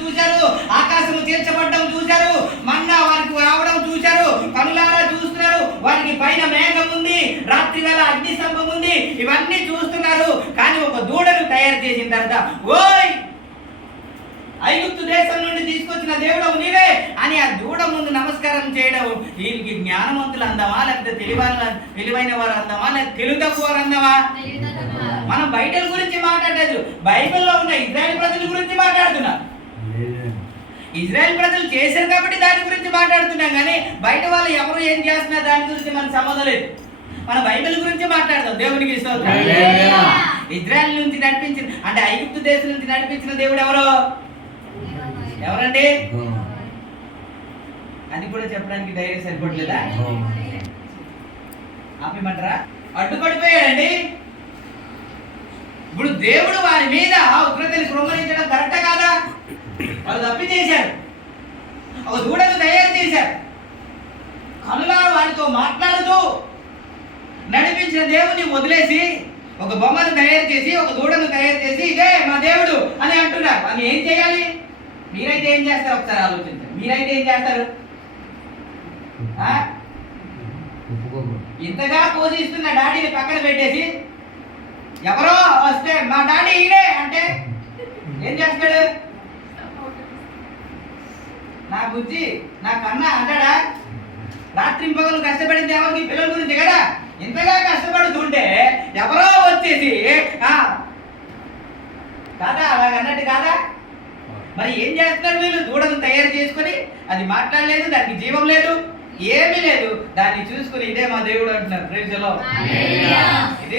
చూశారు. ఆకాశము తీర్చబడ్డం చూశారు. మన్నా వారికి రావడం చూశారు. కనులారా చూస్తున్నారు. వారికి పైన మేఘం ఉంది. రాత్రి వేళ అగ్ని స్తంభం ఉంది. ఇవన్నీ చూస్తున్నారు. కానీ ఒక దూడను తయారు చేసిన తర్వాత ఓయ్! ఐగుప్తు దేశం నుండి తీసుకొచ్చిన దేవుడవు నీవే అని ఆ దూడ ముందు నమస్కారం చేయడం దీనికి జ్ఞానవంతులు అందామా? లేకపోతే తెలివైన తెలివైన వారు అందామా? లేకపోతే తెలుగు తక్కువ అందామా? మనం బయటల గురించి మాట్లాడలేదు. బైబిల్లో ఉన్న ఇజ్రాయెల్ ఇజ్రాయెల్ ప్రజలు చేశారు కాబట్టి దాని గురించి మాట్లాడుతున్నాం కానీ బయట వాళ్ళు ఎవరు ఏం చేస్తున్నారు దాని గురించి మనకు సంబంధం లేదు. మన బైబిల్ గురించి మాట్లాడదాం. దేవునికి స్తోత్రం. ఇజ్రాయెల్ నుంచి నడిపించిన అంటే ఐగుప్తు దేశం నుంచి నడిపించిన దేవుడు ఎవరు? ఎవరండి? అది కూడా చెప్పడానికి ధైర్యం సరిపోవట్లేదా? ఆపేమంటారా అడ్డుపడిపోయాడండి. ఇప్పుడు దేవుడు వారి మీద ఉగ్రతని కృంగరించడం కరెక్టా కాదా? వాళ్ళు తప్పి చేశారు. ఒక దూడను తయారు చేశారు. కనులా వారితో మాట్లాడుతూ నడిపించిన దేవుని వదిలేసి ఒక బొమ్మను తయారు చేసి ఒక దూడను తయారు చేసి ఇదే మా దేవుడు అని అంటున్నారు. అని ఏం చేయాలి? మీరైతే ఏం చేస్తారు? ఒకసారి ఆలోచించండి. మీరైతే ఏం చేస్తారు? ఆ? ఇంతగా పోషిస్తున్న డాడీని పక్కన పెట్టేసి ఎవరో వస్తే మా డాడీ ఈడే అంటే ఏం చేస్తాడు? నా బుజ్జి నా కన్నా అంటాడా? రాత్రి పగలు కష్టపడింది ఎవరికి? పిల్లల గురించి కదా? ఇంతగా కష్టపడుతుంటే ఎవరో వచ్చేసి కాదా? అలాగ అన్నట్టు కాదా? మరి ఏం చేస్తున్నారు వీళ్ళు? దూడను తయారు చేసుకొని అది మాట్లాడలేదు దానికి జీవం లేదు ఏమీ లేదు. దాన్ని చూసుకుని ఇదే మా దేవుడు అంటున్నారు. ఇదే